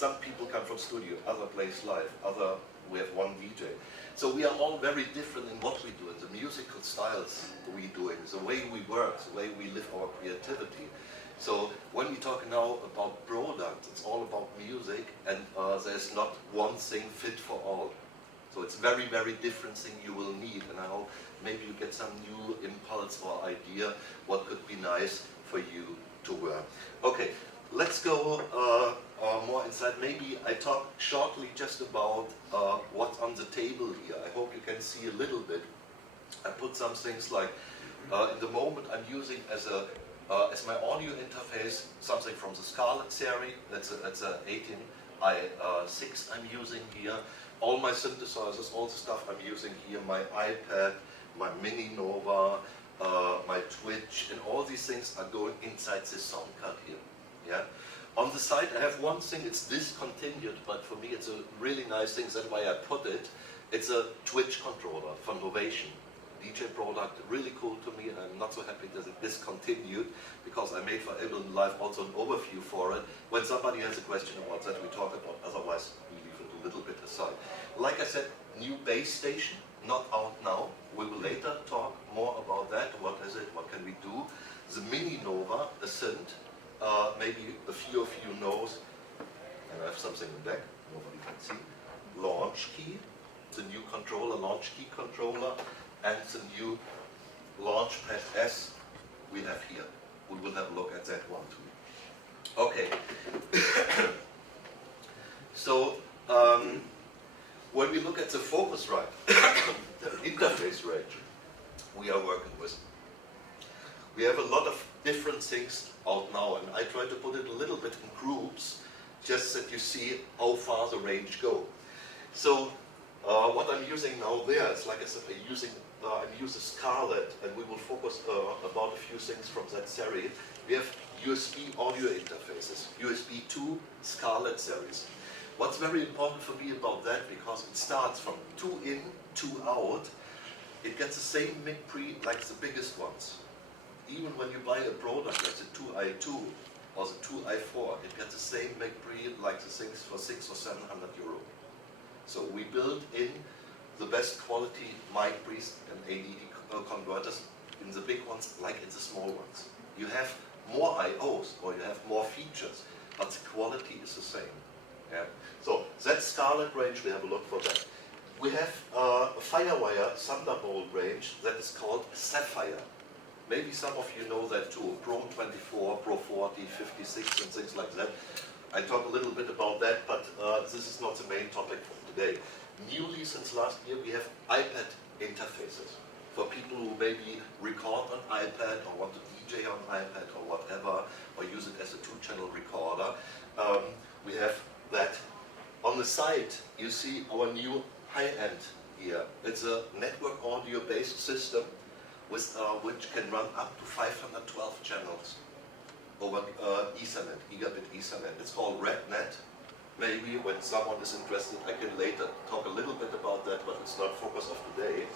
some people come from studio, other plays live, other we have one DJ. So we are all very different in what we do, in the musical styles we do, in the way we work, the way we live our creativity. So when we talk now about products, it's all about music, and there's not one thing fit for all. So it's very, very different thing you will need, and I hope maybe you get some new impulse or idea what could be nice for you to wear. Okay, let's go more inside. Maybe I talk shortly just about what's on the table here. I hope you can see a little bit. I put some things like, in the moment I'm using as my audio interface, something from the Scarlett series. That's a 18i6 I'm using here. All my synthesizers, all the stuff I'm using here, my iPad, my MiniNova, my Twitch, and all these things are going inside this sound card here. Yeah. On the side I have one thing, it's discontinued, but for me it's a really nice thing, that's why I put it. It's a Twitch controller from Novation. DJ product, really cool to me, and I'm not so happy that it discontinued, because I made for Ableton Live also an overview for it. When somebody has a question about that, we talk about, otherwise we leave it a little bit aside. Like I said, new base station, not out now. We will later talk more about that. What is it? What can we do? The MiniNova, a synth. Maybe a few of you knows, and I have something in the back, nobody can see. Launch key, the new controller, launch key controller, and the new Launchpad S we have here. We will have a look at that one too. Okay. So, when we look at the Focusrite, the interface range we are working with, we have a lot of different things out now, and I try to put it a little bit in groups, just that you see how far the range go. So, what I'm using now there is, like I said, I'm using Scarlett, and we will focus about a few things from that series. We have USB audio interfaces, USB 2 Scarlett series. What's very important for me about that, because it starts from 2 in, 2 out, it gets the same mic pre like the biggest ones. Even when you buy a product like the 2i2 or the 2i4, it gets the same mic pre like the things for 600 or 700 euro. So we build in the best quality mic pre's and ADD converters in the big ones like in the small ones. You have more I/Os or you have more features, but the quality is the same. Yeah. So that Scarlett range, we have a look for that. We have a Firewire Thunderbolt range that is called Sapphire. Maybe some of you know that too. Pro 24, Pro 40, 56 and things like that. I talk a little bit about that, but this is not the main topic for today. Newly since last year we have iPad interfaces for people who maybe record on iPad or want to DJ on iPad or whatever, or use it as a 2-channel recorder. We have that. On the side you see our new high-end here. It's a network audio based system with, which can run up to 512 channels over Ethernet, gigabit Ethernet. It's called RedNet. Maybe when someone is interested, I can later talk a little bit about that, but it's not focus of today.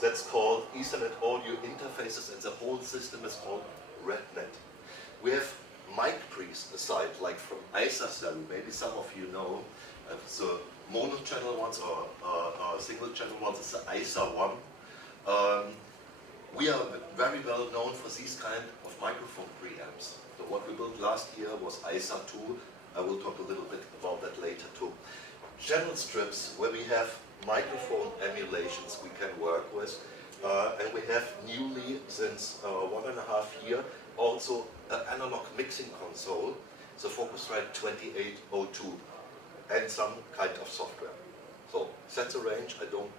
That's called Ethernet audio interfaces, and the whole system is called RedNet. We have mic pre's aside, like from ISA series. Maybe some of you know the mono channel ones or single channel ones. It's the ISA one. We are very well known for these kind of microphone preamps. So what we built last year was ISA 2. I will talk a little bit about that later too. Channel strips where we have microphone emulations we can work with, and we have newly since 1.5 years also an analog mixing console, the Focusrite 2802, and some kind of software. So that's a range. I don't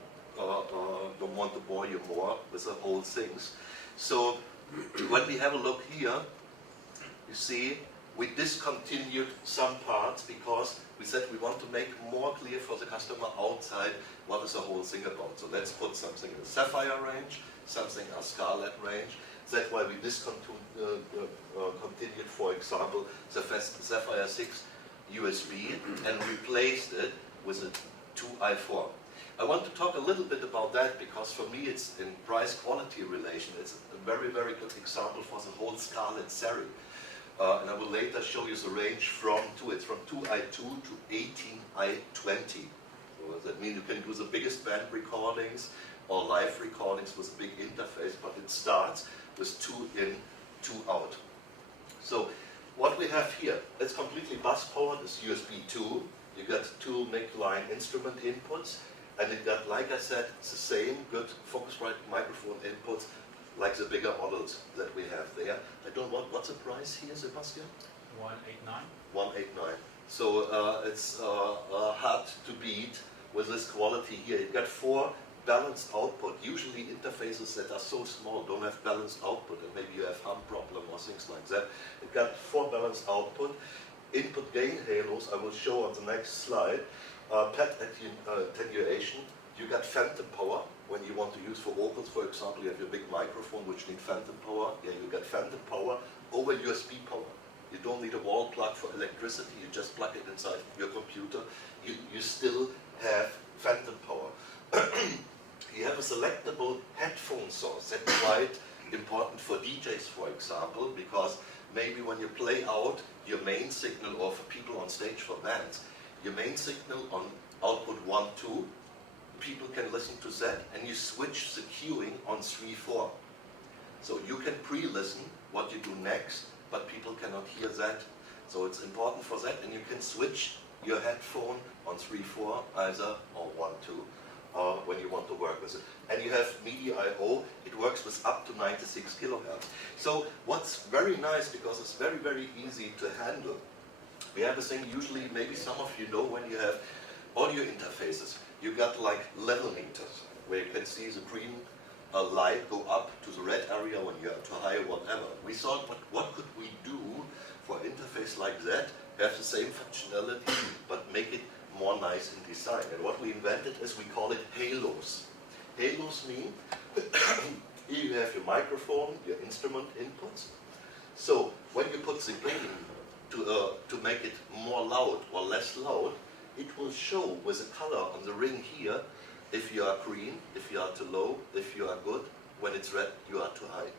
want to bore you more with the whole things. So when we have a look here, you see we discontinued some parts because we said we want to make more clear for the customer outside what is the whole thing about. So let's put something in the Sapphire range, something in a Scarlett range. That's why we discontinued, for example, the Sapphire 6 USB and replaced it with a 2i4. I want to talk a little bit about that because for me it's in price-quality relation. It's a very, very good example for the whole Scarlett series. and I will later show you the range from 2i2 to 18i20. So that means you can do the biggest band recordings or live recordings with a big interface, but it starts with 2 in, 2 out. So what we have here, it's completely bus powered, it's USB 2. You got 2 Mic line instrument inputs, and it got, like I said, it's the same good Focusrite microphone inputs like the bigger models that we have there. I don't know, what's the price here, Sebastian? 189. 189. So it's hard to beat with this quality here. You've got 4 balanced output. Usually interfaces that are so small don't have balanced output, and maybe you have hum problem or things like that. You've got 4 balanced output. Input gain halos, I will show on the next slide. Pad attenuation. You got phantom power when you want to use for vocals, for example. You have your big microphone which needs phantom power. Yeah, you got phantom power over USB power. You don't need a wall plug for electricity. You just plug it inside your computer. You still have phantom power. You have a selectable headphone source. That's quite important for DJs, for example, because maybe when you play out your main signal, or for people on stage for bands, your main signal on output 1, 2, people can listen to that, and you switch the queuing on 3, 4. So you can pre-listen what you do next, but people cannot hear that. So it's important for that, and you can switch your headphone on 3, 4 either, or 1, 2, when you want to work with it. And you have MIDI I/O, it works with up to 96 kilohertz. So what's very nice, because it's very, very easy to handle, we have a thing usually, maybe some of you know, when you have audio interfaces, you got like level meters, where you can see the green light go up to the red area when you're too high or whatever. We thought, what could we do for an interface like that, have the same functionality, but make it more nice in design. And what we invented is, we call it halos. Halos mean, here you have your microphone, your instrument inputs. So when you put the gain to make it more loud or less loud, it will show with a color on the ring here, if you are green, if you are too low, if you are good. When it's red, you are too high.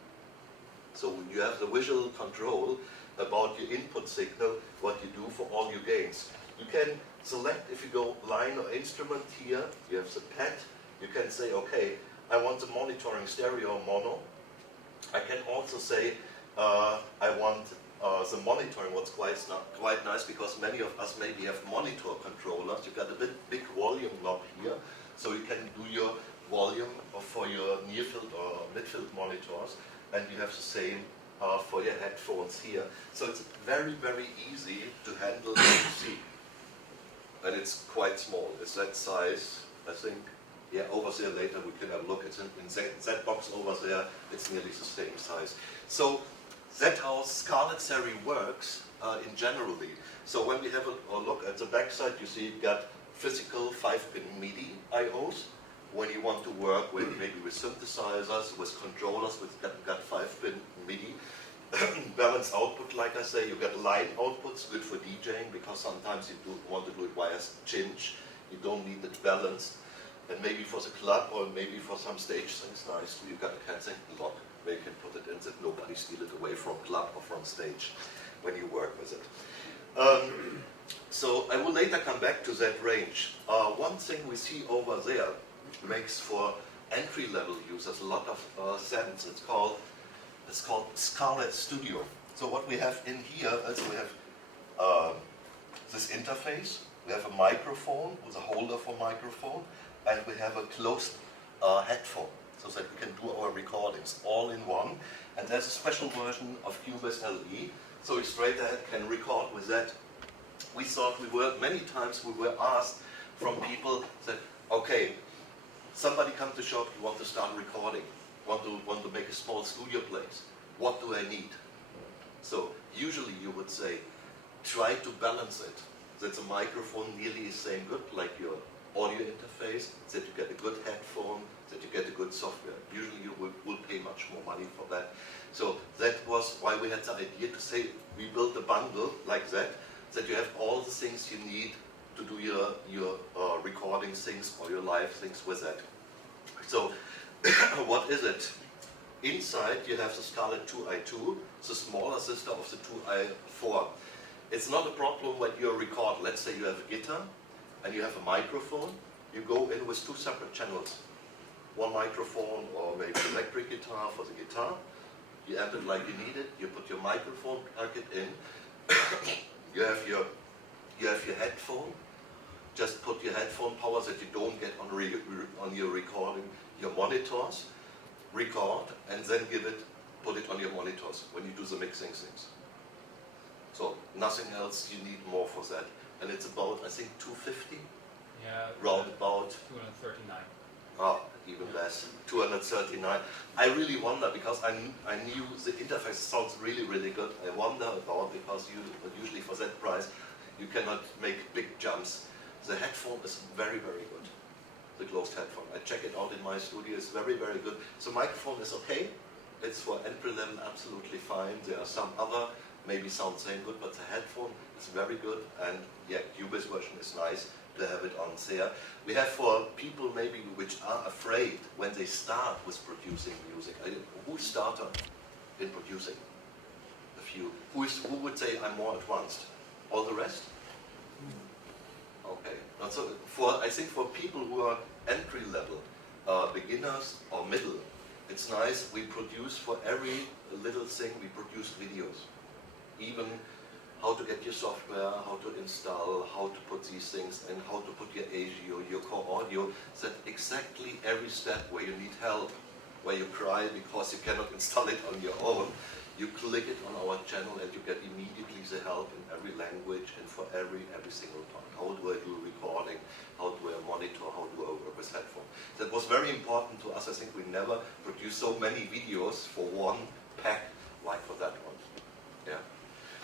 So you have the visual control about your input signal, what you do for all your gains. You can select, if you go line or instrument here, you have the pad, you can say, okay, I want the monitoring stereo mono. I can also say, I want the monitoring, what's quite nice, because many of us maybe have monitor controllers. You've got a big volume knob here, so you can do your volume for your near-field or mid-field monitors, and you have the same for your headphones here. So it's very, very easy to handle the PC. And it's quite small. It's that size, I think. Yeah, over there later we can have a look. It's in that box over there, it's nearly the same size. So that's how Scarlett Series works in generally. So when we have a look at the back side, you see you've got physical 5-pin MIDI I/Os. When you want to work with maybe with synthesizers, with controllers, got 5-pin MIDI. Balanced output, like I say, you get line outputs, good for DJing, because sometimes you want to do it via cinch. You don't need it balanced. And maybe for the club, or maybe for some stage things, nice. You got a Kensington lock where you can put it in that nobody steal it away from club or from stage when you work with it. So I will later come back to that range. One thing we see over there makes for entry-level users a lot of sense. It's called Scarlett Studio. So what we have in here is we have this interface. We have a microphone with a holder for microphone, and we have a closed headphone, so that we can do our recordings all in one. And there's a special version of Cubase LE, so we straight ahead can record with that. We thought many times we were asked from people that, okay, somebody come to shop, you want to start recording, want to make a small studio place. What do I need? So usually you would say, try to balance it. That the microphone nearly is same good like your audio interface, that you get a good headphone, that you get a good software. Usually you will pay much more money for that. So that was why we had the idea to say, we built a bundle like that you have all the things you need to do your recording things or your live things with that. So what is it? Inside you have the Scarlett 2i2, the smaller sister of the 2i4. It's not a problem when you record. Let's say you have a guitar and you have a microphone. You go in with two separate channels. One microphone or maybe electric guitar for the guitar. You amp it like you need it. You put your microphone, plug it in. you have your headphone. Just put your headphone power that you don't get on your recording, your monitors. Record and then put it on your monitors when you do the mixing things. So nothing else, you need more for that. And it's about, I think, 250? Yeah. Round about. 239. Oh, even less. 239. I really wonder, because I knew the interface sounds really, really good. I wonder about, because usually for that price, you cannot make big jumps. The headphone is very, very good. The closed headphone. I check it out in my studio, it's very, very good. So microphone is okay. It's for entry level absolutely fine. There are some other, maybe sound same good, but the headphone is very good. And yeah, Cubase version is nice to have it on there. We have for people maybe which are afraid when they start with producing music. Who started in producing? A few. Who would say I'm more advanced? All the rest? Okay. And so I think for people who are entry level, beginners or middle, it's nice. We produce for every little thing. We produce videos, even how to get your software, how to install, how to put these things, and how to put your AGO, your core audio. That exactly every step where you need help, where you cry because you cannot install it on your own. You click it on our channel and you get immediately the help in every language and for every single part. How do I do recording? How do I monitor? How do I work with headphone? That was very important to us. I think we never produced so many videos for one pack like for that one. Yeah.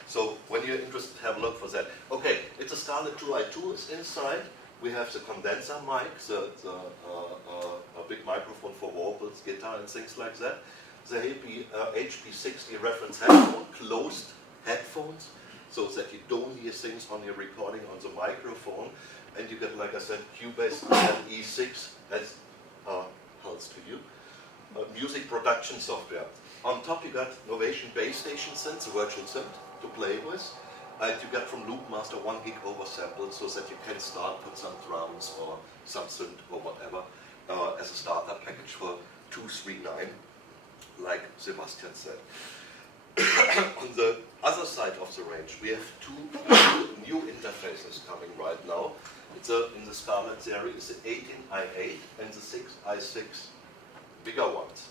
So when you're interested, have a look for that. Okay, it's a Scarlett 2i2 is inside. We have the condenser mic, a big microphone for vocals, guitar and things like that. The HP60 reference headphone, closed headphones, so that you don't hear things on your recording on the microphone. And you get, like I said, Cubase E6, that's Impulse to you. Music production software. On top you got Novation base station synth, a virtual synth to play with. And you got from Loopmaster 1 gig oversample, so that you can start put some drums or some synth or whatever as a starter package for 239. Like Sebastian said. On the other side of the range, we have two new interfaces coming right now. It's in the Scarlett series, the 18i8 and the 6i6 bigger ones.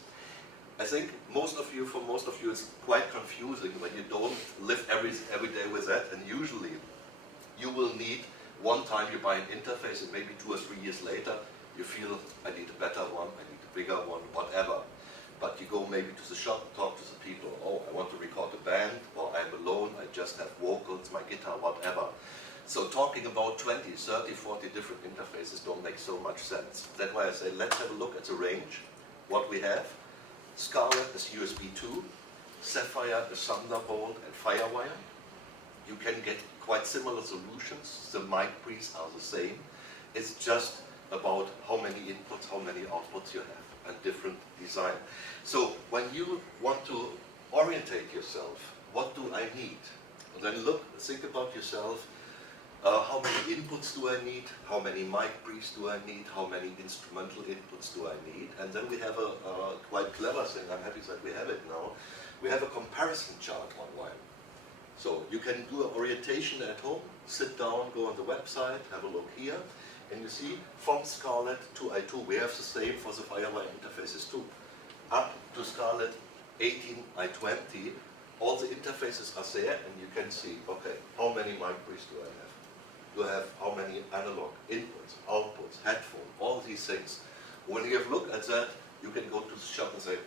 I think for most of you, it's quite confusing when you don't live every day with that. And usually, you will need one time you buy an interface, and maybe 2 or 3 years later, you feel I need a better one, I need a bigger one, whatever. But you go maybe to the shop, talk to the people, oh, I want to record a band, or I'm alone, I just have vocals, my guitar, whatever. So talking about 20, 30, 40 different interfaces don't make so much sense. That's why I say, let's have a look at the range, what we have. Scarlett is USB 2, Sapphire is Thunderbolt and Firewire. You can get quite similar solutions, the mic pre's are the same. It's just about how many inputs, how many outputs you have. And different design. So when you want to orientate yourself, what do I need? And then think about yourself, how many inputs do I need? How many mic pre's do I need? How many instrumental inputs do I need? And then we have a quite clever thing, I'm happy that we have it now. We have a comparison chart online. So you can do an orientation at home, sit down, go on the website, have a look here. And you see, from Scarlett 2i2, we have the same for the Firewire interfaces too. Up to Scarlett 18i20, all the interfaces are there, and you can see, okay, how many mic pre's do I have? Do I have how many analog inputs, outputs, headphone, all these things. When you have a look at that, you can go to the shop and say,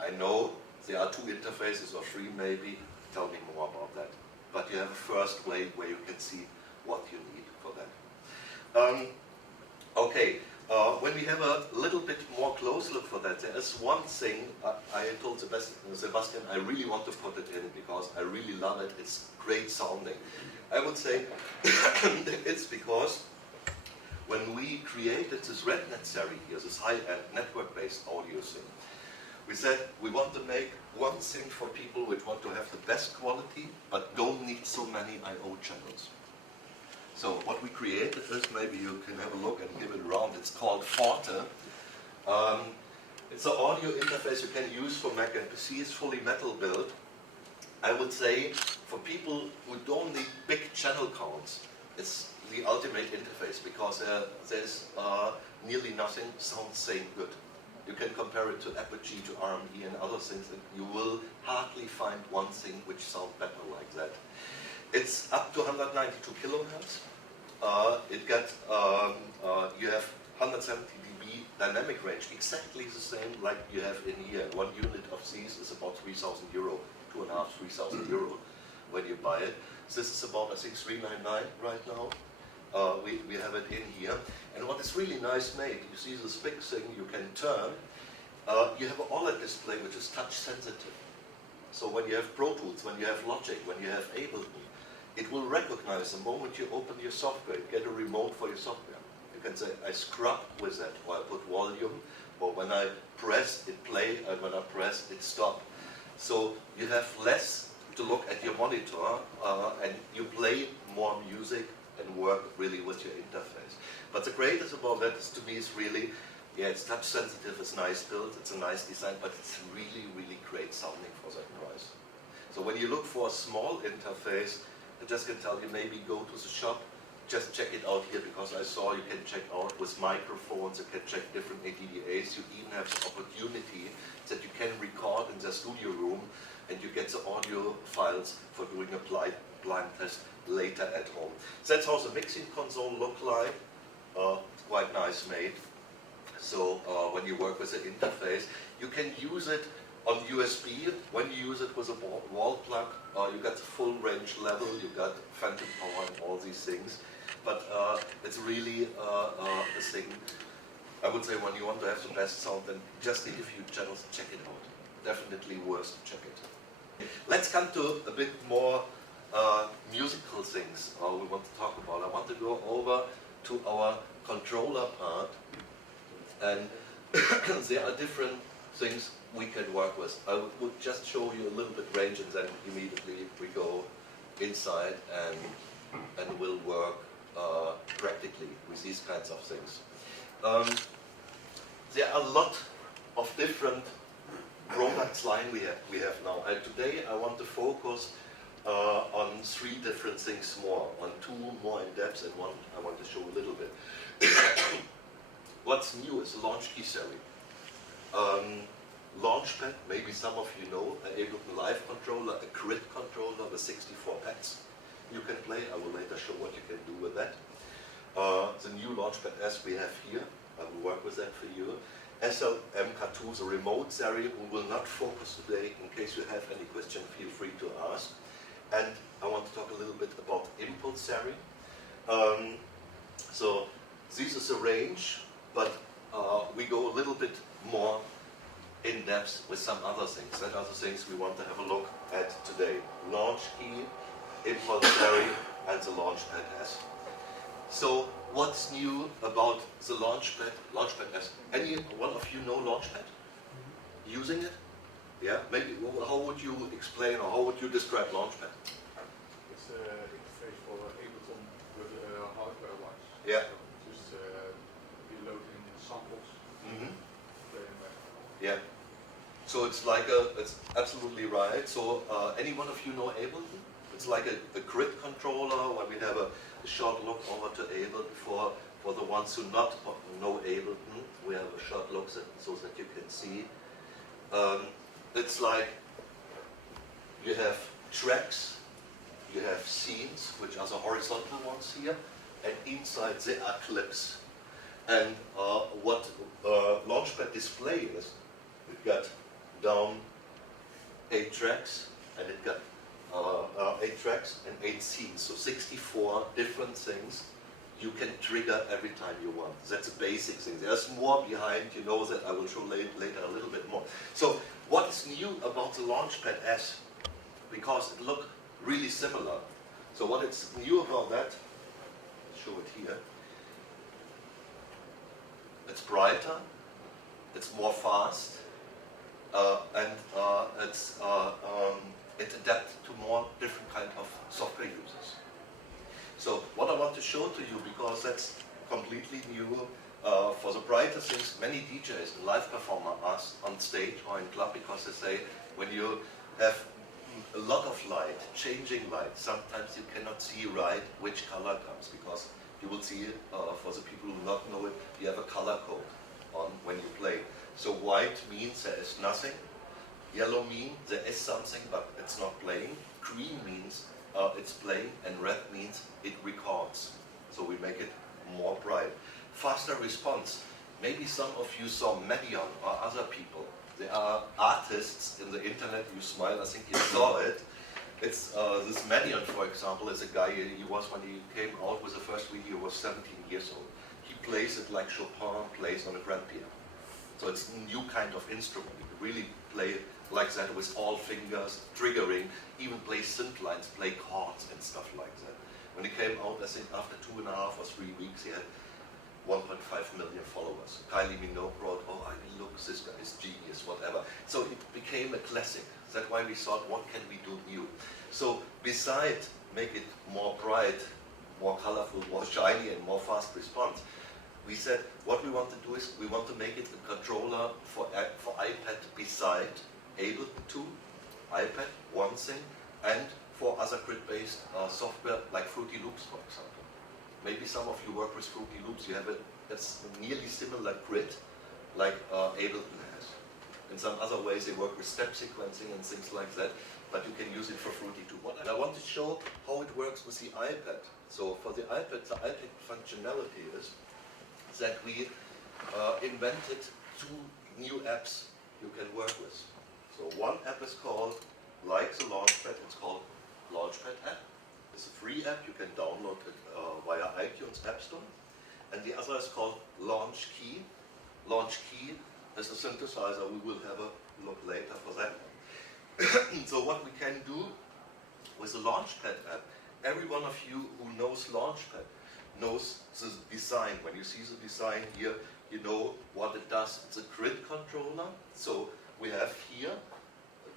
I know there are 2 interfaces or 3 maybe, tell me more about that. But you have a first way where you can see what you need for that. When we have a little bit more close look for that, there is one thing I told Sebastian, I really want to put it in because I really love it, it's great sounding. I would say it's because when we created this RedNet series here, this high-end network-based audio thing, We said we want to make one thing for people which want to have the best quality, but don't need so many I/O channels. So what we created is, maybe you can have a look and give it around, it's called Forte. It's an audio interface you can use for Mac and PC, it's fully metal built. I would say for people who don't need big channel counts, it's the ultimate interface because there's nearly nothing sounds same good. You can compare it to Apogee, to RMD and other things, and you will hardly find one thing which sounds better like that. It's up to 192 kilohertz. You have 170 dB dynamic range, exactly the same like you have in here. One unit of these is about 3,000 euro, 2,500, 3,000 euro when you buy it. This is about, I think, 399 right now. We have it in here. And what is really nice made, you see this big thing you can turn. You have an OLED display which is touch sensitive. So when you have Pro Tools, when you have Logic, when you have Ableton, it will recognize the moment you open your software, you get a remote for your software. You can say, I scrub with that, or I put volume, or when I press, it play, and when I press, it stop. So you have less to look at your monitor, and you play more music and work really with your interface. But the greatest about that is, to me, is really, yeah, it's touch sensitive, it's nice built, it's a nice design, but it's really, really great sounding for that price. So when you look for a small interface, I just can tell you, maybe go to the shop, just check it out here, because I saw you can check out with microphones, you can check different ADDAs, you even have the opportunity that you can record in the studio room, and you get the audio files for doing a blind test later at home. That's how the mixing console look like. It's quite nice made. So when you work with the interface, you can use it on USB. When you use it with a wall plug, you got the full range level, you got phantom power and all these things. But it's really a thing. I would say when you want to have the best sound, then just need a few channels, check it out. Definitely worth to check it. Let's come to a bit more musical things we want to talk about. I want to go over to our controller part, and there are different things we can work with. I would just show you a little bit range, and then immediately we go inside and we'll work practically with these kinds of things. There are a lot of different products line we have now. And today I want to focus on three different things more, on two more in depth, and one I want to show a little bit. What's new is the Launch Key series. Launchpad, maybe some of you know, an Ableton Live controller, a grid controller with 64 pads. You can play, I will later show what you can do with that. The new Launchpad S we have here, I will work with that for you. SLMK2, the remote series, we will not focus today. In case you have any question, feel free to ask. And I want to talk a little bit about Impulse series. So this is a range, but we go a little bit more in depth with some other things. That are the things we want to have a look at today. Launch Key, Impulse series, and the Launchpad S. So what's new about the Launchpad S? Any one of you know Launchpad? Using it? Yeah? Maybe, how would you explain, or how would you describe Launchpad? It's an interface for Ableton with hardware-wise. Yeah. So just you load in samples, play them back. Yeah. So it's like it's absolutely right. So any one of you know Ableton? It's like a grid controller. When we have a short look over to Ableton, for the ones who not know Ableton, we have a short look so that you can see. It's like you have tracks, you have scenes, which are the horizontal ones here, and inside there are clips. And what Launchpad display is, it got down 8 tracks, and it got 8 tracks and 8 scenes, so 64 different things you can trigger every time you want. That's a basic thing. There's more behind, you know that I will show later a little bit more. So what is new about the Launchpad S? Because it looks really similar. So what is new about that, I'll show it here. It's brighter, it's more fast, it adapts to more different kind of software users. So what I want to show to you, because that's completely new, for the brighter things, many DJs and live performers ask on stage or in club, because they say when you have a lot of light, changing light, sometimes you cannot see right which color comes, because you will see, for the people who do not know it, you have a color code on when you play. So white means there is nothing, yellow means there is something but it's not playing, green means it's playing, and red means it records. So we make it more bright. Faster response. Maybe some of you saw Medion or other people. There are artists in the internet, you smile, I think you saw it. It's this Medion, for example, is a guy, he was, when he came out with the first video, he was 17 years old. He plays it like Chopin plays on a grand piano. So it's a new kind of instrument. You can really play it like that with all fingers, triggering, even play synth lines, play chords and stuff like that. When he came out, I think after 2.5 or 3 weeks, he had 1.5 million followers. Kylie Minogue wrote, oh, I mean, look, this guy is genius, whatever. So it became a classic. That's why we thought, what can we do new? So besides make it more bright, more colorful, more shiny, and more fast response, we said what we want to do is we want to make it a controller for iPad beside Ableton, iPad, one thing, and for other grid-based software like Fruity Loops, for example. Maybe some of you work with Fruity Loops, you have that's a nearly similar grid like Ableton has. In some other ways they work with step sequencing and things like that, but you can use it for Fruity too. And I want to show how it works with the iPad. So for the iPad functionality is that we invented 2 new apps you can work with. So one app is called, like the Launchpad, it's called Launchpad app. It's a free app, you can download it via iTunes App Store. And the other is called Launch Key. Launch Key is a synthesizer, we will have a look later for that one. So what we can do with the Launchpad app, every one of you who knows Launchpad knows the design. When you see the design here, you know what it does. It's a grid controller. So we have here,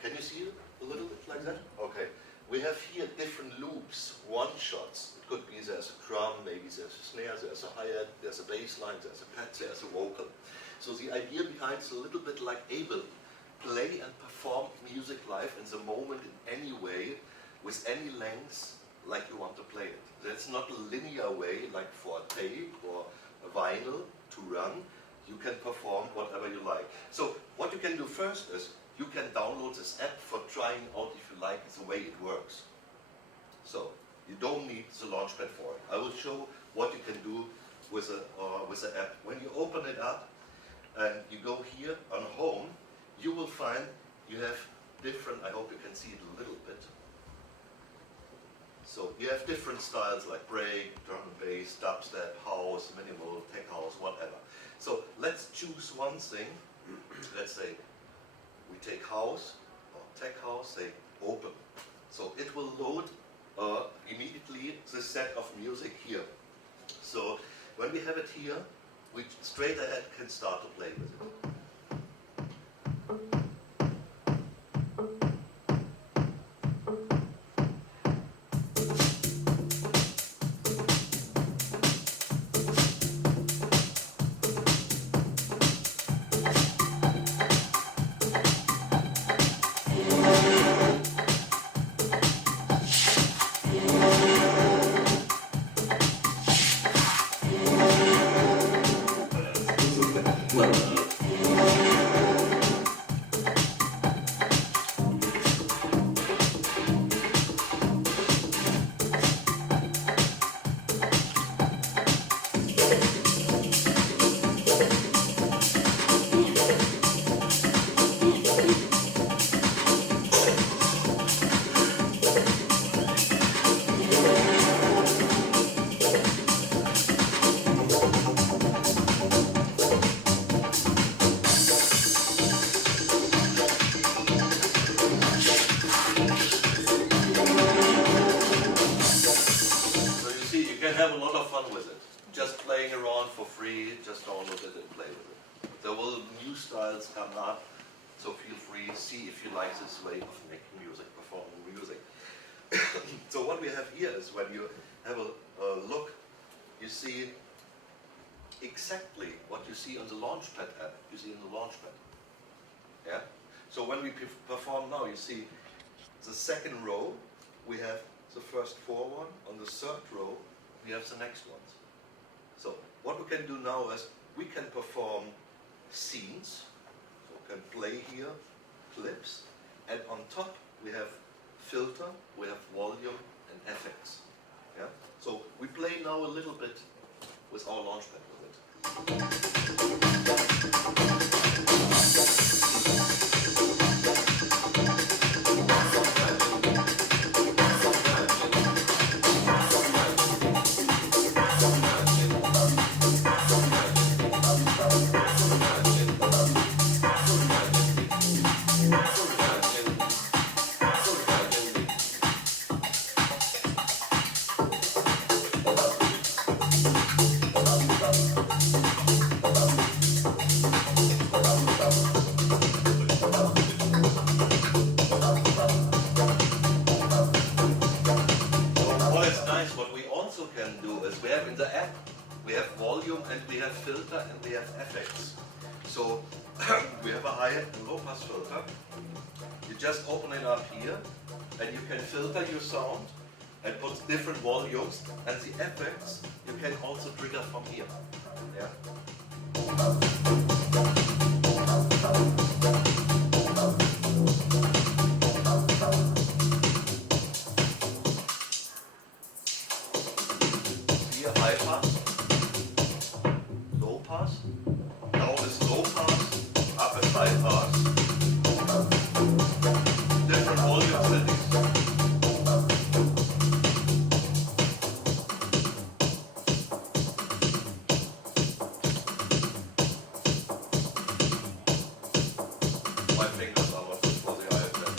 can you see it a little bit like that? Okay. We have here different loops, one-shots. It could be there's a drum, maybe there's a snare, there's a hi-hat, there's a bass line, there's a pad, there's a vocal. So the idea behind is a little bit like Ableton. Play and perform music live in the moment in any way, with any length, like you want to play it. That's not a linear way, like for a tape or a vinyl to run. You can perform whatever you like. So what you can do first is, you can download this app for trying out if you like the way it works. So you don't need the Launchpad for it. I will show what you can do with the app. When you open it up and you go here on Home, you will find you have different, I hope you can see it a little bit. So you have different styles like break, drum and bass, dubstep, house, minimal, tech house, whatever. So let's choose one thing. Let's say we take house or tech house, say open. So it will load immediately the set of music here. So when we have it here, we straight ahead can start to play with it. Just download it and play with it. There will new styles come up. So feel free, see if you like this way of making music, performing music. So what we have here is when you have a look, you see exactly what you see on the Launchpad app, you see in the Launchpad. Yeah? So when we perform now, you see the second row, we have the first 4 one. On the third row, we have the next ones. So what we can do now is we can perform scenes, so we can play here, clips, and on top we have filter, we have volume and effects. Yeah? So we play now a little bit with our Launchpad with it. Filter and we have effects. So we have a high and low pass filter. You just open it up here and you can filter your sound and put different volumes, and the effects you can also trigger from here. Yeah. Here high pass. Low pass, down is low pass, up is high pass. Different volume settings. My fingers are not good for the iPad.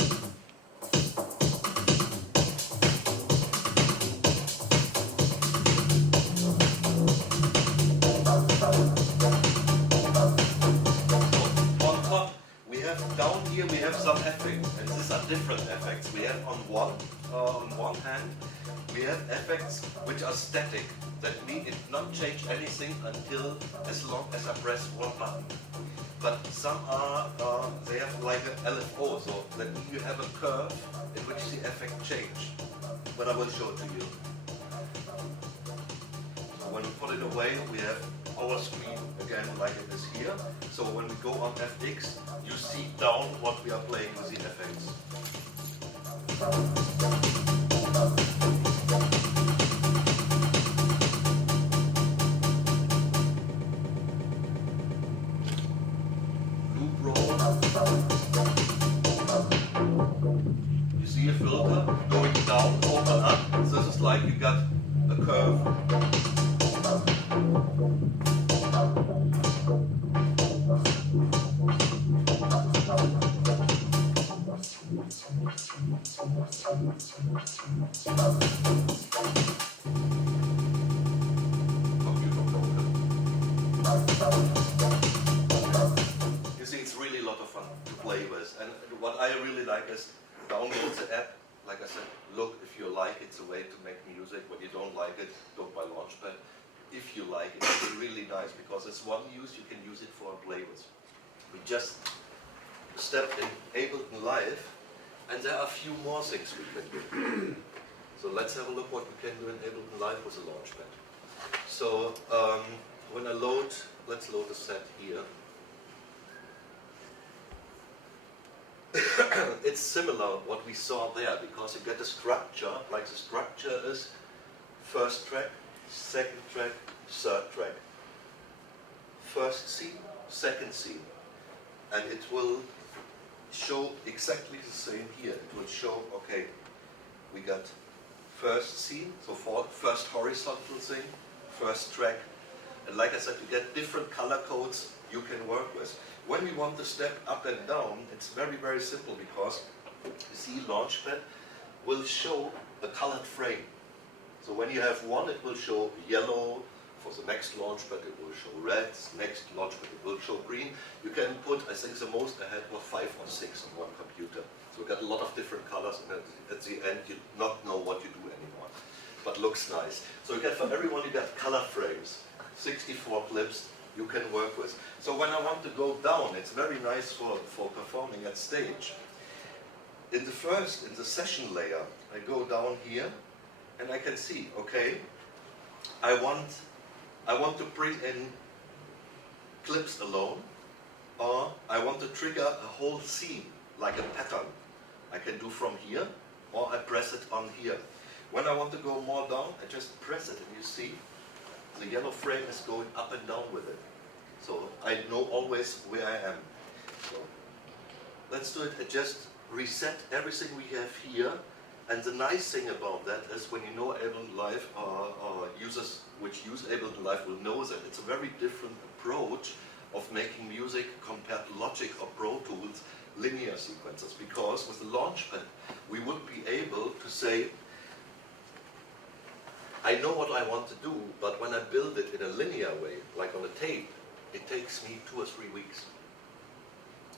Down here we have some effects, and these are different effects. We have on one hand, we have effects which are static. That means it not change anything until as long as I press one button. But some are, they have like an LFO, so that means you have a curve in which the effect change. But I will show it to you. So when we put it away, we have our screen again like it is here. So when we go on FX, you see down what we are playing with the effects. Loop roll. You see a filter going down, open up. This is like you got a curve. You see, it's really a lot of fun to play with, and what I really like is download the app. Like I said, look if you like it, it's a way to make music. When you don't like it, don't buy Launchpad. If you like it, it's really nice because it's one use. You can use it for a play with. We just stepped in Ableton Live, and there are a few more things we can do. So let's have a look what we can do in Ableton Live with a Launchpad. So when I load, let's load a set here. It's similar what we saw there because you get a structure, like the structure is first track, second track, third track. First scene, second scene. And it will show exactly the same here. It will show, okay, we got first scene, so for first horizontal thing, first track. And like I said, you get different color codes you can work with. When we want to step up and down, it's very, very simple because you see Launchpad will show a colored frame. So when you have one, it will show yellow For the next Launchpad it will show red, next Launchpad it will show green. You can put, I think the most I had was 5 or 6 on one computer. So we got a lot of different colors, and at the end you not know what you do anymore. But looks nice. So you get, for everyone you get color frames, 64 clips you can work with. So when I want to go down, it's very nice for performing at stage. In the session layer, I go down here and I can see, okay, I want to bring in clips alone, or I want to trigger a whole scene, like a pattern. I can do from here, or I press it on here. When I want to go more down, I just press it, and you see, the yellow frame is going up and down with it. So I know always where I am. So let's do it. I just reset everything we have here. And the nice thing about that is when you know Ableton Live, or users which use Ableton Live will know that it's a very different approach of making music compared to Logic or Pro Tools linear sequencers. Because with the Launchpad, we would be able to say, I know what I want to do, but when I build it in a linear way, like on a tape, it takes me 2 or 3 weeks.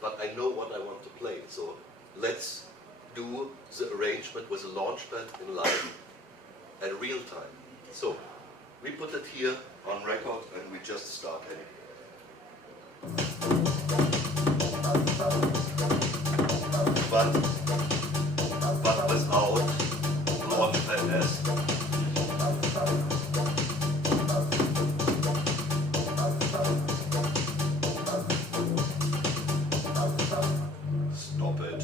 But I know what I want to play, so let's do the arrangement with a Launchpad in live at real time. So we put it here on record and we just start it. But without Launchpad S. Stop it.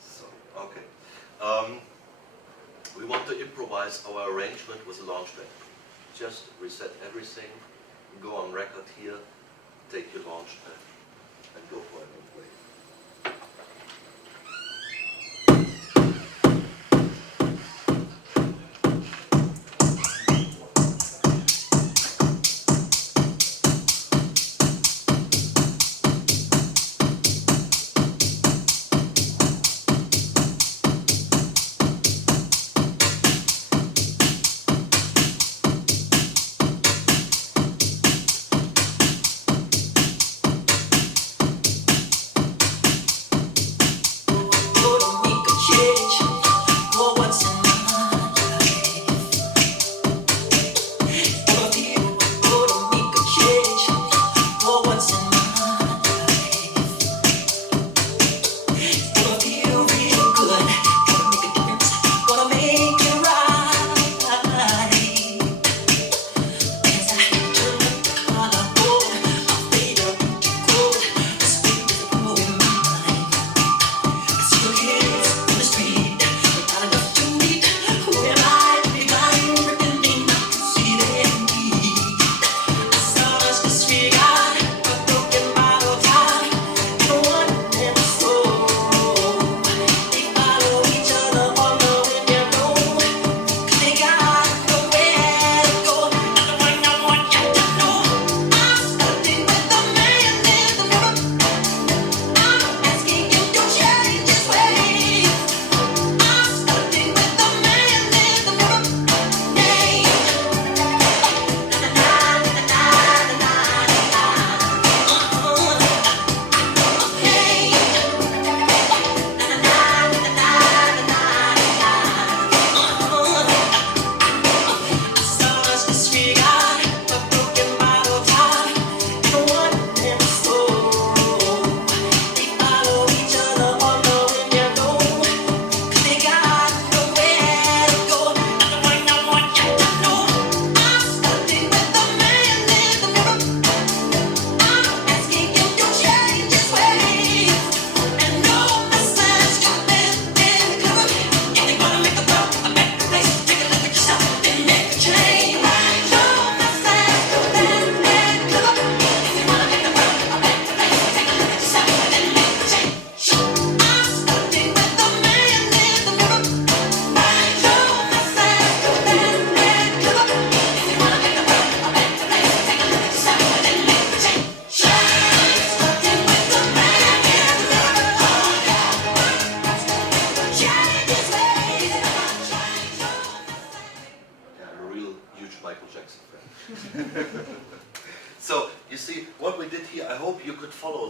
So, okay. We want to improvise our arrangement with a Launchpad. Just reset everything, go on record here, take your Launchpad, and go for an play.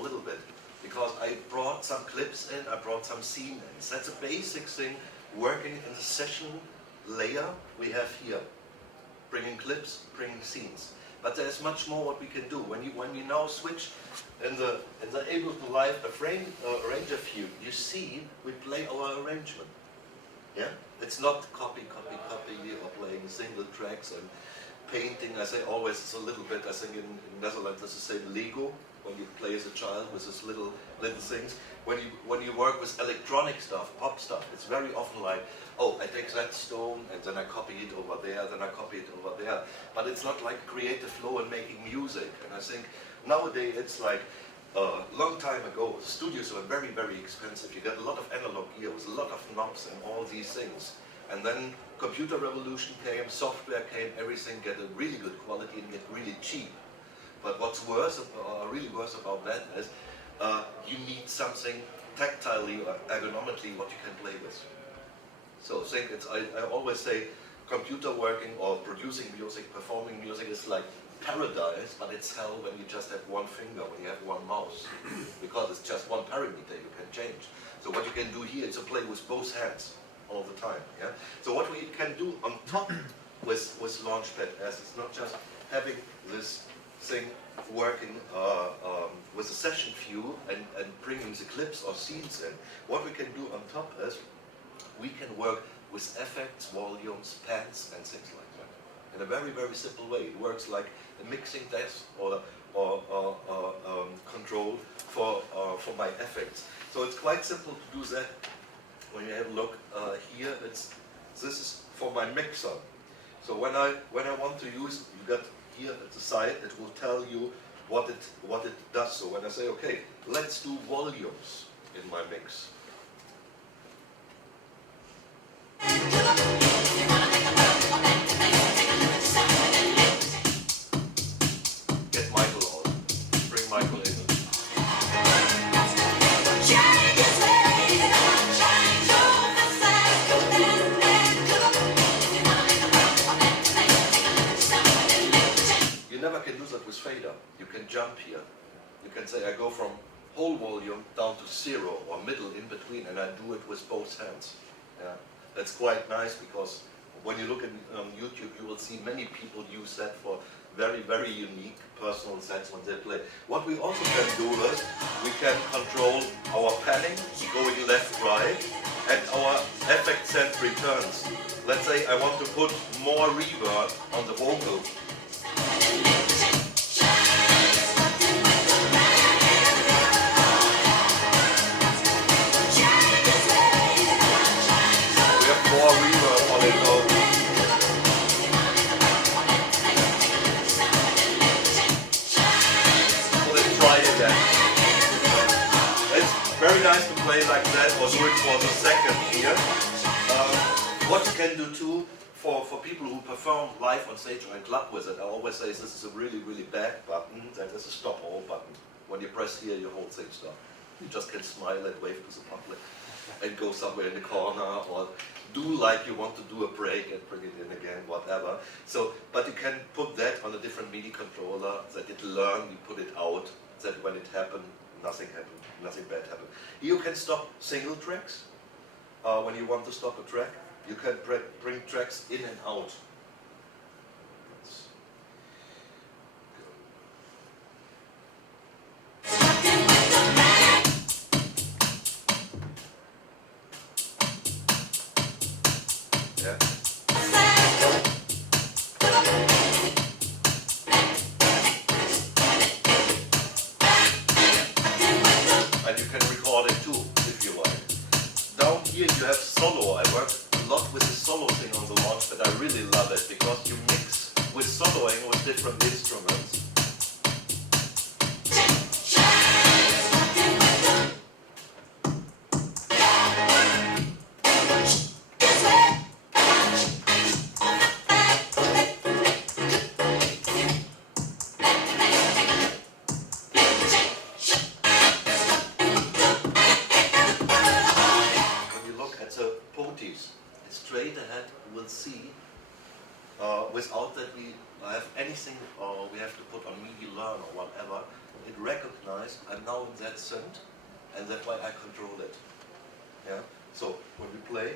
a little bit, because I brought some clips in, I brought some scene ends. That's a basic thing working in the session layer we have here. Bringing clips, bringing scenes. But there's much more what we can do. When we now switch in the Ableton Live arranger view, you see we play our arrangement. Yeah? It's not copy, copy, copy, or playing single tracks and painting. I say always it's a little bit, I think in Netherlands it's the same Lego, when you play as a child with this little things. When you work with electronic stuff, pop stuff, it's very often like, oh, I take that stone and then I copy it over there, then I copy it over there. But it's not like creative flow and making music. And I think nowadays it's like, a long time ago, studios were very, very expensive. You got a lot of analog gear with a lot of knobs and all these things. And then computer revolution came, software came, everything get a really good quality and get really cheap. But what's worse, really worse about that is you need something tactilely or ergonomically what you can play with. So think I always say computer working or producing music, performing music is like paradise, but it's hell when you just have one finger, when you have one mouse, because it's just one parameter you can change. So what you can do here is to play with both hands all the time. Yeah. So what we can do on top with Launchpad S is not just having this thing working with a session view and bringing the clips or scenes in. What we can do on top is we can work with effects, volumes, pans, and things like that. In a very, very simple way. It works like a mixing desk or control for my effects. So it's quite simple to do that. When you have a look here, this is for my mixer. So when I want to use, you got here at the side, it will tell you what it does. So when I say, okay, let's do volumes in my mix. Get Michael on. Bring Michael in. You never can do that with fader. You can jump here. You can say I go from whole volume down to 0 or middle in between, and I do it with both hands. Yeah. That's quite nice because when you look at YouTube, you will see many people use that for very, very unique personal sets when they play. What we also can do is we can control our panning, going left, right, and our effects and returns. Let's say I want to put more reverb on the vocal. More reverb on it though. So let's try it again. It's very nice to play like that or do it for the second here. What you can do too for people who perform live on stage or in club with it, I always say this is a really, really bad button. That is a stop all button. When you press here, your whole thing stops. You just can smile and wave to the public and go somewhere in the corner or do like you want to do a break and bring it in again, whatever. So, but you can put that on a different MIDI controller that it learn, you put it out, that when it happened, nothing bad happened. You can stop single tracks. When you want to stop a track, you can bring tracks in and out. Yeah. And you can record it too, if you like. Down here you have solo. I work a lot with the solo thing on the launch, but I really love it because you mix with soloing with different instruments. Straight ahead, you will see without that we have anything we have to put on MIDI learn or whatever. It recognizes I'm now in that synth, and that's why I control it. Yeah. So when we play.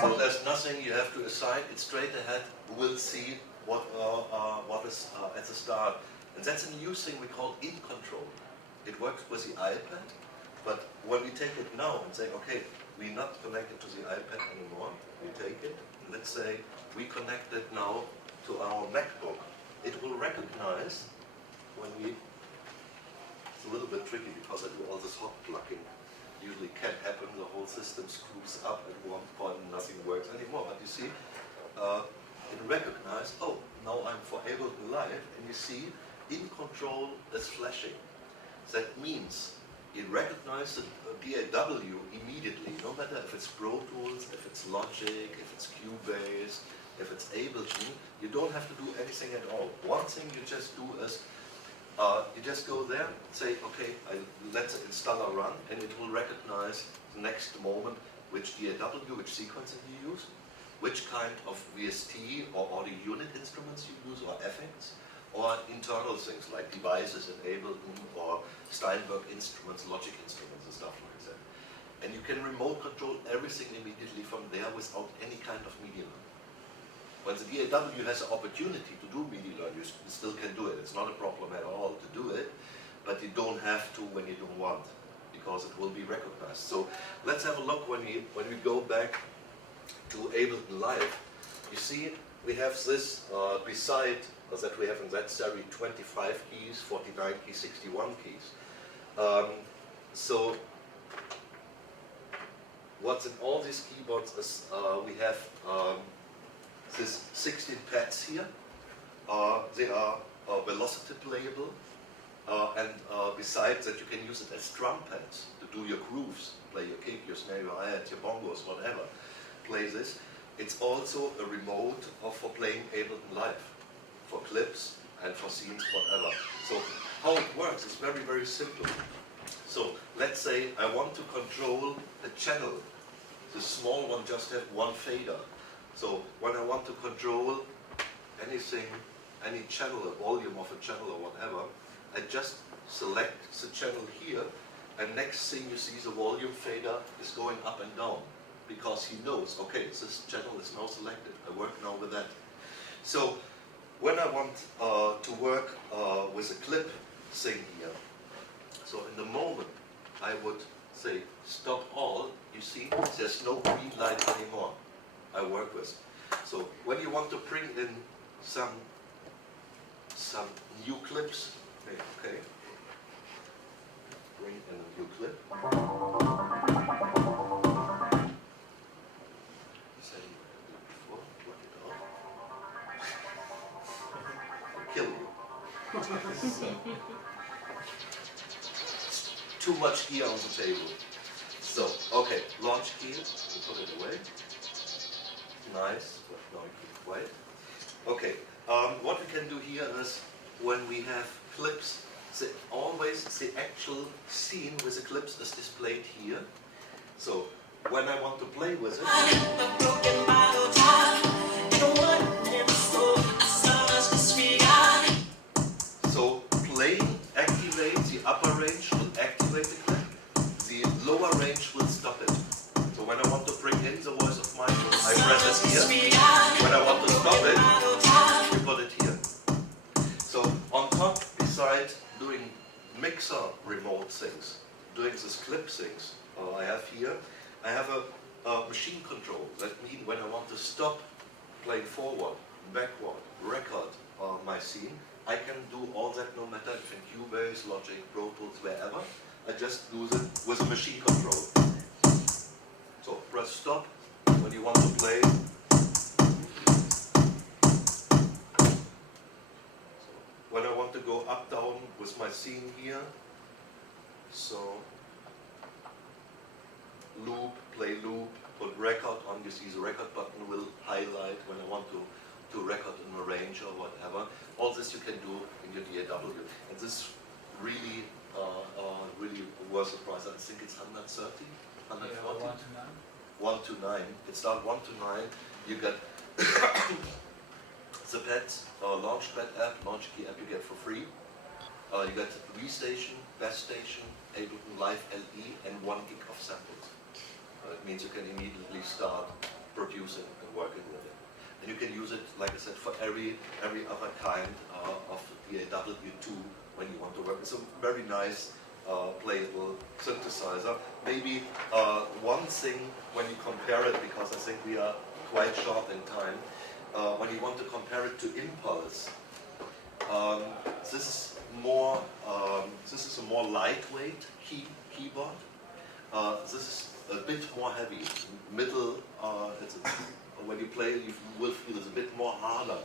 So there's nothing you have to assign, it's straight ahead, we'll see what is at the start. And that's a new thing we call in control. It works with the iPad, but when we take it now and say, okay, we're not connected to the iPad anymore, we take it, and let's say we connect it now to our MacBook. It will recognize when we, it's a little bit tricky because I do all this hot plugging. Usually can't happen, the whole system screws up at one point and nothing works anymore. But you see, it recognizes, oh, now I'm for Ableton Live, and you see, in control is flashing. That means it recognizes the DAW immediately, no matter if it's Pro Tools, if it's Logic, if it's Cubase, if it's Ableton, you don't have to do anything at all. One thing you just do is, you just go there, say, okay, let the installer run, and it will recognize the next moment which DAW, which sequencer you use, which kind of VST or audio unit instruments you use, or effects, or internal things like devices in Ableton or Steinberg instruments, Logic instruments, and stuff like that. And you can remote control everything immediately from there without any kind of media learn. When the DAW has an opportunity to do MIDI learn, you still can do it. It's not a problem at all to do it, but you don't have to when you don't want, because it will be recognized. So let's have a look when we go back to Ableton Live. You see, we have this beside that we have in that series 25 keys, 49 keys, 61 keys. So what's in all these keyboards is we have this 16 pads here. They are velocity playable, and besides that you can use it as drum pads to do your grooves, play your kick, your snare, your hi-hat, your bongos, whatever. Play this. It's also a remote for playing Ableton Live, for clips and for scenes, whatever. So how it works is very, very simple. So let's say I want to control a channel. The small one just has one fader. So when I want to control anything, any channel, a volume of a channel or whatever, I just select the channel here, and next thing you see the volume fader is going up and down, because he knows, okay, this channel is now selected, I work now with that. So when I want to work with a clip thing here, so in the moment I would say stop all, you see there's no green light anymore I work with. So when you want to bring in some new clips, okay, bring in a new clip. Same before, plug it off. Kill you. Too much gear on the table. So, okay, launch key, we put it away. Nice, but now we keep it quiet. Okay, what we can do here is when we have clips, always the actual scene with the clips is displayed here. So when I want to play with it, so playing activates the upper range, will activate the clip. The lower range will stop it. So when I want to bring in the voice of Michael, I press it here. When I want to stop it, you put it here. So on top, besides doing mixer remote things, doing this clip things, I have a machine control. That means when I want to stop playing forward, backward, record my scene, I can do all that no matter if in Cubase, Logic, Pro Tools, wherever. I just use it with a machine control. So press stop when you want to play. So when I want to go up, down with my scene here. So loop, play loop, put record on. You see the record button will highlight when I want to record in a range or whatever. All this you can do in your DAW. And this really really worth the price. I think it's 130, 140. Yeah, 1 to 9. 1 to 9. It's not 1 to 9. You get the pads, Launchpad app, Launchkey app you get for free. You get V-Station, Bax-station, Ableton Live LE, and 1 gig of samples. It means you can immediately start producing and working with it. And you can use it, like I said, for every other kind of DAW2 when you want to work. It's a very nice playable synthesizer. Maybe one thing when you compare it, because I think we are quite short in time, when you want to compare it to Impulse, this is a more lightweight keyboard. This is a bit more heavy. Middle, when you play, you will feel it's a bit more harder.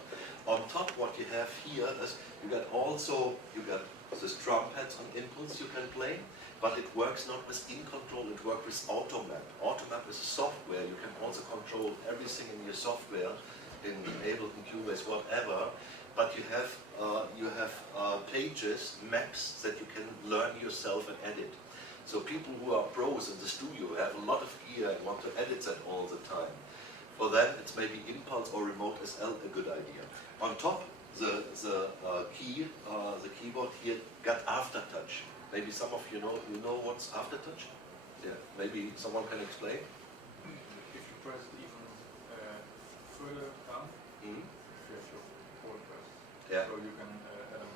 On top, what you have here is you got this drum pads on Impulse you can play, but it works not with in control, it works with Automap. Automap is a software. You can also control everything in your software, in Ableton, Cubase, whatever. But you have pages, maps that you can learn yourself and edit. So people who are pros in the studio have a lot of gear and want to edit that all the time. For them, it's maybe Impulse or Remote SL a good idea. On top, the keyboard here got aftertouch. Maybe some of you know what's aftertouch? Yeah, maybe someone can explain. If you press it even further down, you have your forward press. Yeah. So you can add an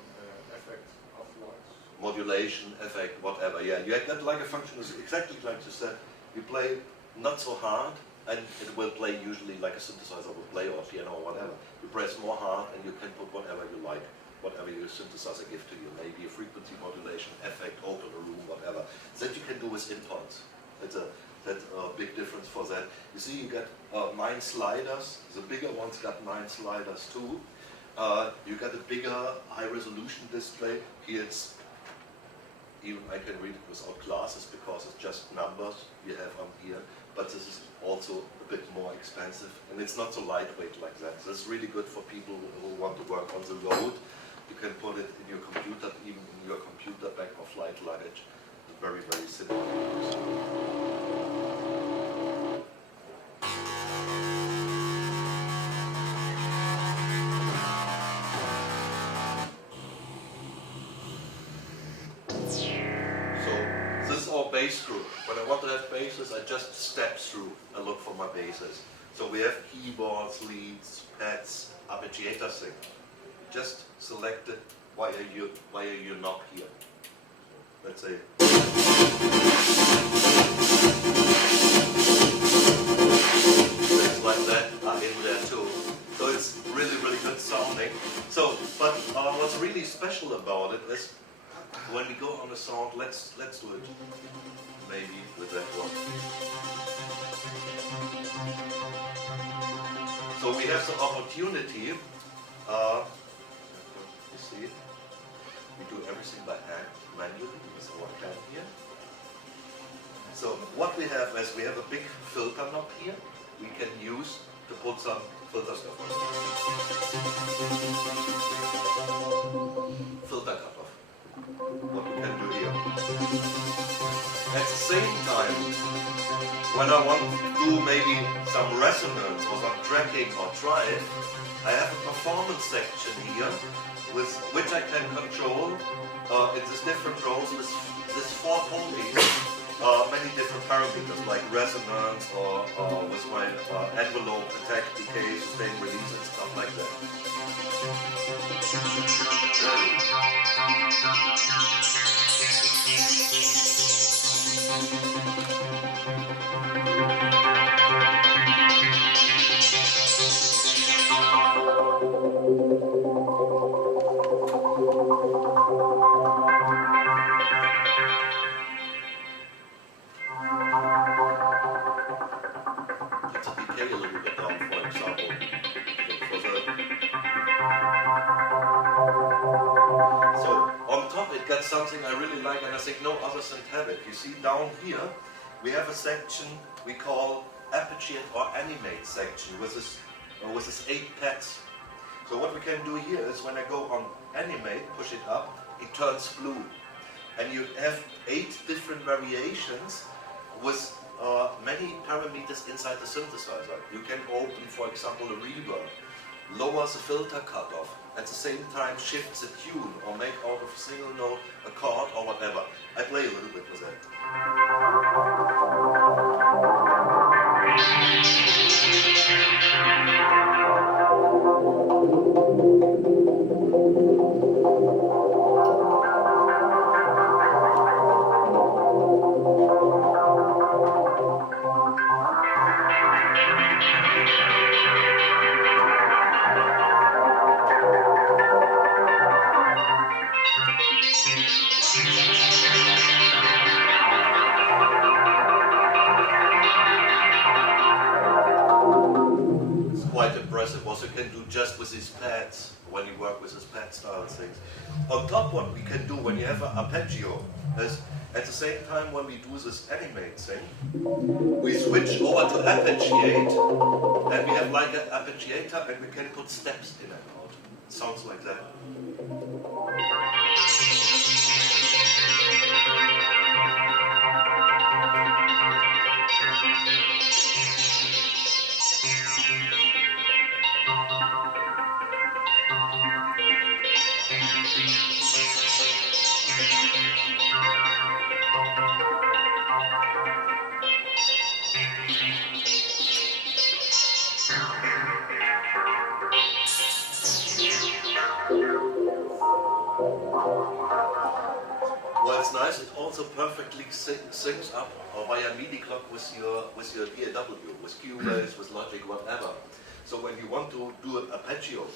effect afterwards. Modulation, effect, whatever. Yeah, you have that like a function is exactly like you said. You play not so hard, and it will play usually like a synthesizer will play, or piano or whatever. You press more hard and you can put whatever you like, whatever your synthesizer gives to you. Maybe a frequency modulation, effect, open a room, whatever. That you can do with Impulse. That's a big difference for that. You see, you get 9 sliders. The bigger ones got 9 sliders too. You got a bigger high resolution display. Here it's even I can read it without glasses because it's just numbers you have on here. But this is also a bit more expensive, and it's not so lightweight like that. So it's really good for people who want to work on the road. You can put it in your computer, even in your computer bag or flight luggage. Very, very simple. Bass group. When I want to have basses, I just step through and look for my basses. So we have keyboards, leads, pads, arpeggiator thing. Just select it via your knob here. Let's say. Things like that are in there too. So it's really, really good sounding. So, but what's really special about it is when we go on the sound, let's do it maybe with that one. So we have the opportunity, you see, we do everything by hand, manually, with our hand here. So what we have is we have a big filter knob here, we can use to put some filter stuff on. Filter cutoff. What we can do here. At the same time, when I want to do maybe some resonance or some tracking or drive, I have a performance section here with which I can control in these different rows with this 4 ponies, many different parameters like resonance or with my envelope, attack, decay, sustain, release and stuff like that. it got something I really like, and I think no others have it. You see down here, we have a section we call Appreciate or Animate section with this 8 pads. So what we can do here is when I go on Animate, push it up, it turns blue. And you have 8 different variations with many parameters inside the synthesizer. You can open, for example, a reverb, lower the filter cutoff, at the same time shift the tune or make out of a single note a chord or whatever. I play a little bit with that. Quite impressive what you can do just with these pads when you work with these pad style things. On top, what we can do when you have an arpeggio is at the same time when we do this animate thing, we switch over to arpeggiate, and we have like an arpeggiator, and we can put steps in and out. It sounds like that. Well, it's nice. It also perfectly syncs up via MIDI clock with your DAW, with Cubase, with Logic, whatever. So when you want to do an arpeggio,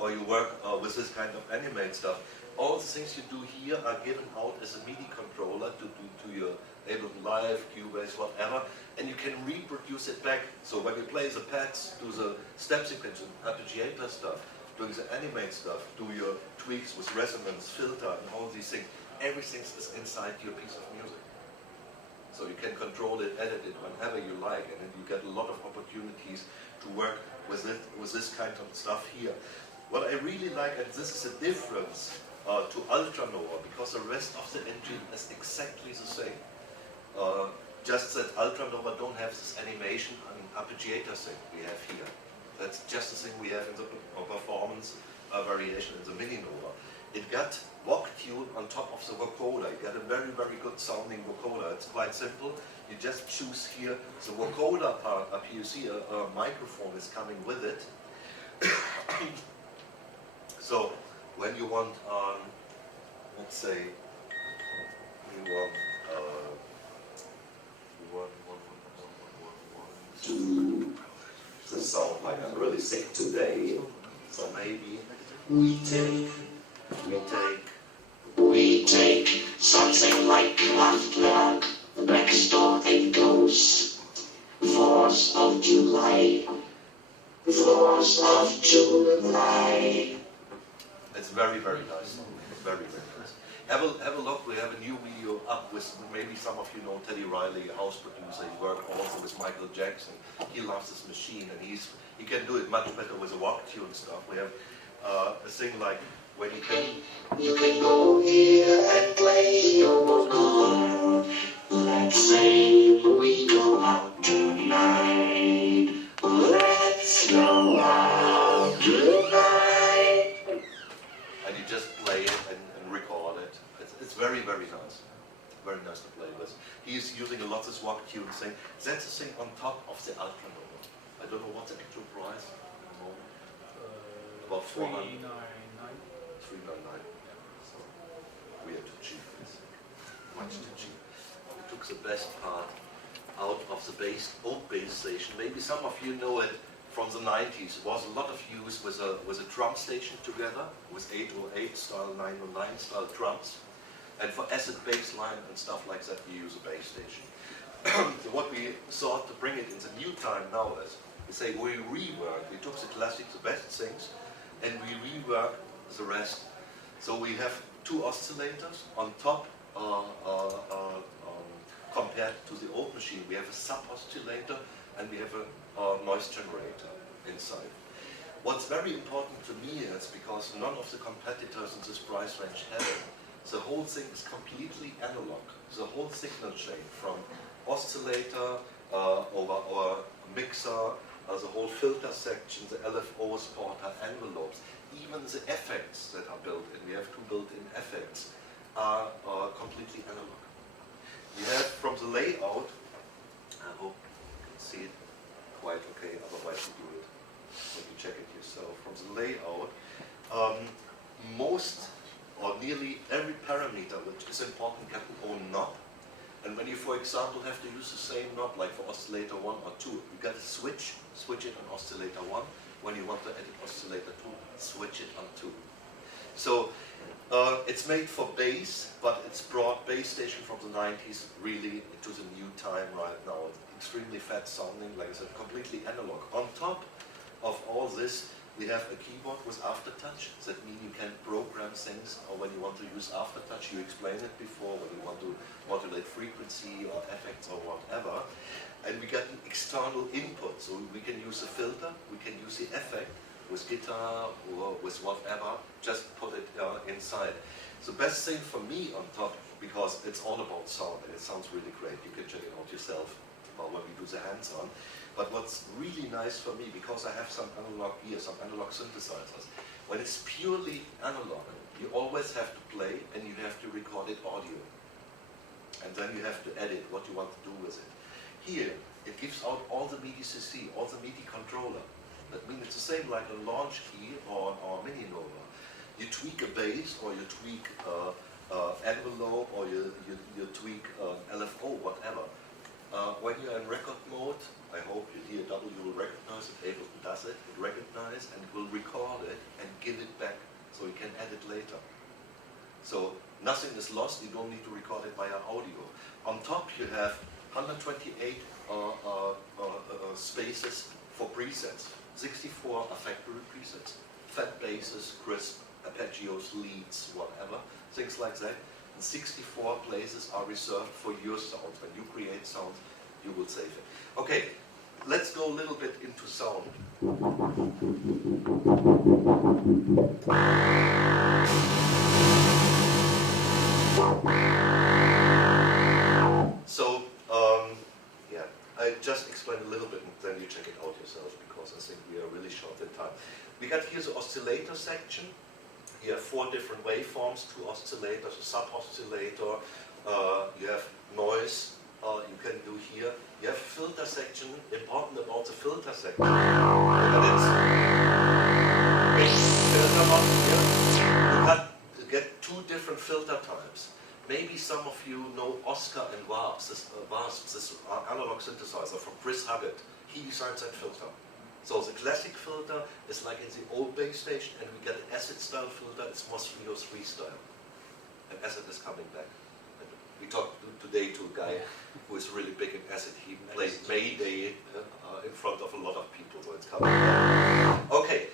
or you work with this kind of animate stuff, all the things you do here are given out as a MIDI controller to your Ableton Live, Cubase, whatever, and you can reproduce it back. So when you play the pads, do the step sequence and arpeggiator stuff, doing the animate stuff, do your tweaks with resonance, filter, and all these things, everything is inside your piece of music. So you can control it, edit it whenever you like, and then you get a lot of opportunities to work with it, with this kind of stuff here. What I really like, and this is a difference to Ultranova, because the rest of the engine is exactly the same. Just that Ultranova don't have this animation and arpeggiator thing we have here. That's just the thing we have in the performance variation in the MiniNova. It got voc tune on top of the vocoder. You get a very, very good sounding vocoder. It's quite simple. You just choose here the vocoder part up here. You see a microphone is coming with it. So when you want, let's say, you the sound like I'm really sick today. So maybe we take something like Kraftwerk, next door it goes. 4th of July. 4th of July. It's very, very nice. Very, very nice. Have a look. We have a new video up with, maybe some of you know Teddy Riley, a house producer. He worked also with Michael Jackson. He loves this machine, and he can do it much better with the voc tune stuff. We have a thing like when you can go here and play your own. Let's say we go out tonight. Let's go out tonight. And you just play it and record it. It's very, very nice. Very nice to play with. He's using a lot of this voc tune thing. That's the thing on top of the Ultranova. I don't know what's the actual price at the moment. About 400. 399. So we are too cheap. Much too cheap. We took the best part out of the old base station. Maybe some of you know it from the 90s. It was a lot of use with a drum station together with 808 style, 909 style drums. And for acid bass line and stuff like that, we use a bass station. So what we thought to bring it in the new time now is, we say we rework. We took the classics, the best things, and we rework the rest. So we have two oscillators on top. Compared to the old machine, we have a sub-oscillator and we have a noise generator inside. What's very important to me is, because none of the competitors in this price range have it, the whole thing is completely analog. The whole signal chain, from oscillator over our mixer, the whole filter section, the LFO supporter, envelopes, even the effects that are built in, we have two built-in effects, are completely analog. We have from the layout, I hope you can see it quite okay, otherwise you do it, when you check it yourself. From the layout, most or nearly every parameter which is important get an own knob. And when you, for example, have to use the same knob, like for oscillator 1 or 2, you get a switch it on oscillator 1. When you want to edit oscillator 2, switch it on 2. So it's made for bass, but it's brought bass station from the 90s really to the new time right now. It's extremely fat sounding, like I said, completely analog. On top of all this, we have a keyboard with aftertouch. That means you can program things, or when you want to use aftertouch, you explained it before, when you want to modulate frequency or effects or whatever. And we get an external input, so we can use a filter, we can use the effect with guitar or with whatever, just put it inside. The best thing for me on top, because it's all about sound and it sounds really great, you can check it out yourself when we do the hands-on. But what's really nice for me, because I have some analog gear, some analog synthesizers, when it's purely analog, you always have to play and you have to record it audio. And then you have to edit what you want to do with it. Here, it gives out all the MIDI CC, all the MIDI controller. That means it's the same like a launch key or MiniNova. You tweak a bass or you tweak envelope or you tweak LFO, whatever. When you're in record mode, I hope your DAW will recognize it, Ableton does it, it recognizes and it will record it and give it back so you can edit later. So nothing is lost, you don't need to record it via audio. On top you have 128 spaces for presets. 64 are factory presets, fat basses, crisp, arpeggios, leads, whatever, things like that. And 64 places are reserved for your sounds. When you create sounds, you will save it. Okay, let's go a little bit into sound. So, yeah, I just explained a little bit and then you check it out yourself, because I think we are really short in time. We got here the oscillator section. You have 4 different waveforms, 2 oscillators, a sub-oscillator, you have noise, you can do here. You have filter section. Important about the filter section, but it's filter one here. You get 2 different filter types. Maybe some of you know Oscar and Wasp, this analog synthesizer from Chris Huggett. He designed that filter. So the classic filter is like in the old base station, and we get an acid style filter, it's more 303 style. And acid is coming back. And we talked today to a guy who is really big in acid. He played Mayday in front of a lot of people, so it's coming back. Okay.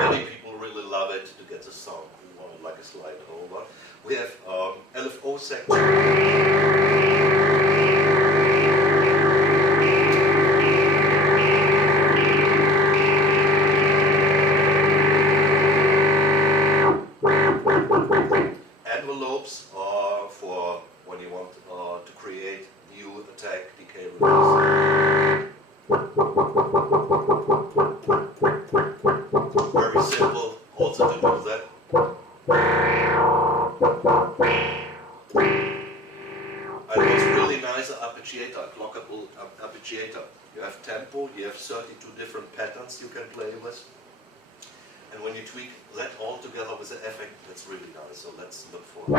Many people really love it to get the sound. We want it like a slide over. We have LFO section. Envelopes for when you want to create new attack, decay, release. Very simple, also to do that. tempo, you have 32 different patterns you can play with. And when you tweak that all together with the effect, that's really nice. So let's look for